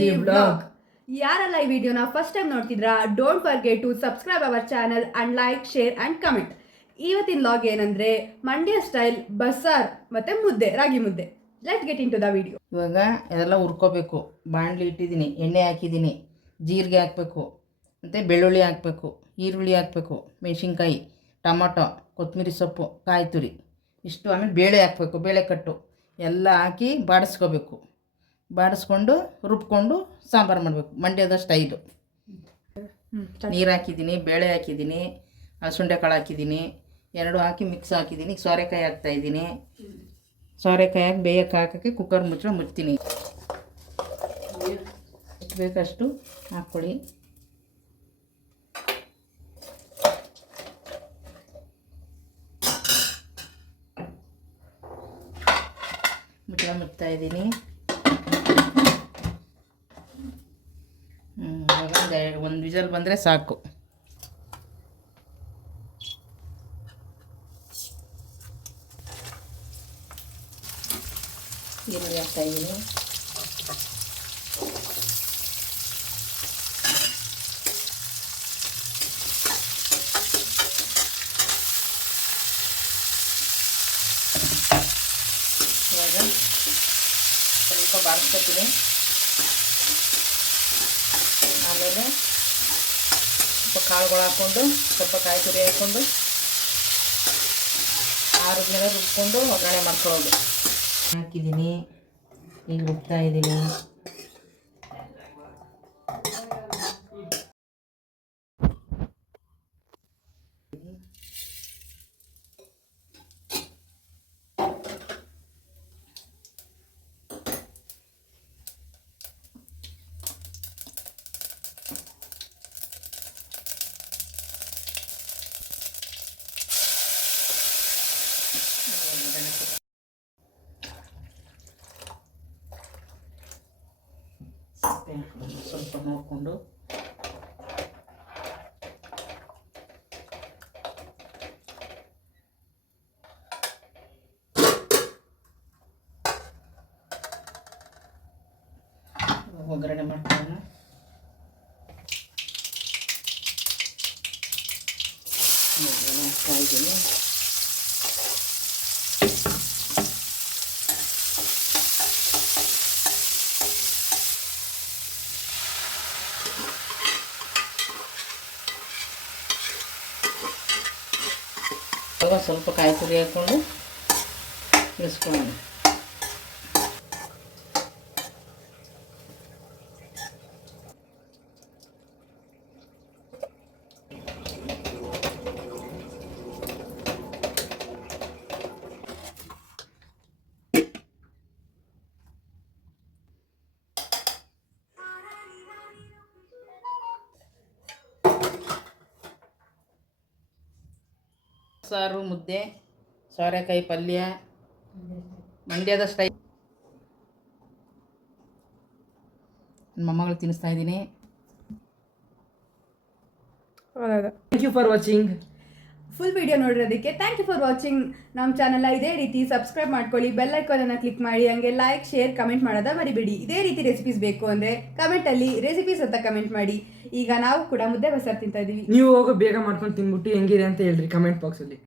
Easy vlog. ಯಾರೆಲ್ಲ ಈ ವಿಡಿಯೋನ ಫಸ್ಟ್ ಟೈಮ್ ನೋಡ್ತಿದ್ರಾ, don't forget to subscribe our channel and like, share and comment. ಇವತ್ತಿನ ವ್ಲಾಗ್ ಏನಂದ್ರೆ ಮಂಡ್ಯ ಸ್ಟೈಲ್ ಬಸ್ಸಾರ್ ಮತ್ತೆ ಮುದ್ದೆ, ರಾಗಿ ಮುದ್ದೆ. Let's get into the video. ಇವಾಗ ಇದೆಲ್ಲ ಹುರ್ಕೋಬೇಕು. ಬಾಣಲಿ ಇಟ್ಟಿದ್ದೀನಿ, ಎಣ್ಣೆ ಹಾಕಿದ್ದೀನಿ, ಜೀರಿಗೆ ಹಾಕಬೇಕು, ಮತ್ತು ಬೆಳ್ಳುಳ್ಳಿ ಹಾಕಬೇಕು, ಈರುಳ್ಳಿ ಹಾಕಬೇಕು, ಮೆಣಸಿನ್ಕಾಯಿ, ಟೊಮೊಟೊ, ಕೊತ್ತಂಬರಿ ಸೊಪ್ಪು, ಕಾಯಿ ತುರಿ ಇಷ್ಟು. ಆಮೇಲೆ ಬೇಳೆ ಹಾಕಬೇಕು, ಬೇಳೆ ಕಟ್ಟು ಎಲ್ಲ ಹಾಕಿ ಬಾಡಿಸ್ಕೋಬೇಕು. ಬಾಡಿಸ್ಕೊಂಡು ರುಬ್ಕೊಂಡು ಸಾಂಬಾರು ಮಾಡಬೇಕು, ಮಂಡ್ಯದ ಸ್ಟೈಲು. ನೀರು ಹಾಕಿದ್ದೀನಿ, ಬೇಳೆ ಹಾಕಿದ್ದೀನಿ, ಹಲಸುಂಡೆ ಕಾಳು ಹಾಕಿದ್ದೀನಿ, ಎರಡು ಹಾಕಿ ಮಿಕ್ಸ್ ಹಾಕಿದ್ದೀನಿ. ಸೋರೆಕಾಯಿ ಹಾಕ್ತಾಯಿದ್ದೀನಿ. ಸೋರೆಕಾಯಿ ಹಾಕಿ ಬೇಯಕ್ಕೆ ಹಾಕೋಕ್ಕೆ ಕುಕ್ಕರ್ ಮುಚ್ತೀನಿ. ಎಷ್ಟು ಬೇಕಷ್ಟು ಹಾಕ್ಕೊಳ್ಳಿ. ಮುಚ್ತಾಯಿದ್ದೀನಿ. ಒಂದು ವಿಜಲ್ ಬಂದರೆ ಸಾಕು. ಈರುಳ್ಳಿ ಹಾಕ್ತಾಯಿದ್ದೀನಿ. ಇವಾಗ ಸ್ವಲ್ಪ ಬಾಡಿಸ್ಕೊತೀನಿ. ಆಮೇಲೆ ಸ್ವಲ್ಪ ಕಾಳುಗಳು ಹಾಕ್ಕೊಂಡು, ಸ್ವಲ್ಪ ಕಾಯಿ ತುರಿ ಹಾಕ್ಕೊಂಡು, ಆರಿದ್ಮೇಲೆ ರುಬ್ಕೊಂಡು ಒಗ್ಗರಣೆ ಮಾಡ್ಕೊಳ್ಳೋದು. ಹಾಕಿದ್ದೀನಿ, ಈಗ ರುಬ್ತಾಯಿದ್ದೀನಿ. ಸ್ವಲ್ಪ ನೋಡಿಕೊಂಡು ಒಗ್ಗರಣೆ ಮಾಡ್ಕೊಳ್ಳೋಣ. ಹಾಕ್ತಾಯಿದ್ದೀನಿ. ಸ್ವಲ್ಪ ಕಾಯಿ ತುರಿ ಹಾಕ್ಕೊಂಡು ಇಳಿಸ್ಕೊಳ್ಳೋಣ. ಸಾರು, ಮುದ್ದೆ, ಸೋರೆಕಾಯಿ ಪಲ್ಯ, ಮಂಡ್ಯದ ಸ್ಟೈಲ್. ನನ್ನ ಮೊಮ್ಮಗಳು ತಿನ್ನಿಸ್ತಾ ಇದ್ದೀನಿ. Thank you for watching. Full video ನೋಡಿರೋದಕ್ಕೆ ಥ್ಯಾಂಕ್ ಯು ಫಾರ್ ವಾಚಿಂಗ್. ನಮ್ಮ ಚಾನಲ್ನ ಇದೇ ರೀತಿ ಸಬ್ಸ್ಕ್ರೈಬ್ ಮಾಡ್ಕೊಳ್ಳಿ, ಬೆಲ್ ಐಕಾನನ್ನು ಕ್ಲಿಕ್ ಮಾಡಿ, ಹಂಗೆ ಲೈಕ್, ಶೇರ್, ಕಮೆಂಟ್ ಮಾಡೋದ ಮರಿಬೇಡಿ. ಇದೇ ರೀತಿ ರೆಸಿಪೀಸ್ ಬೇಕು ಅಂದರೆ ಕಮೆಂಟಲ್ಲಿ ರೆಸಿಪೀಸ್ ಅಂತ ಕಮೆಂಟ್ ಮಾಡಿ. ಈಗ ನಾವು ಕೂಡ ಮುದ್ದೆ ಬಸ್ಸಾರು ತಿಂತಾ ಇದ್ದೀವಿ. ನೀವು ಹೋಗೋ ಬೇಗ ಮಾಡ್ಕೊಂಡು ತಿನ್ಬಿಟ್ಟು ಹೆಂಗಿದೆ ಅಂತ ಹೇಳ್ರಿ ಕಮೆಂಟ್ ಬಾಕ್ಸಲ್ಲಿ.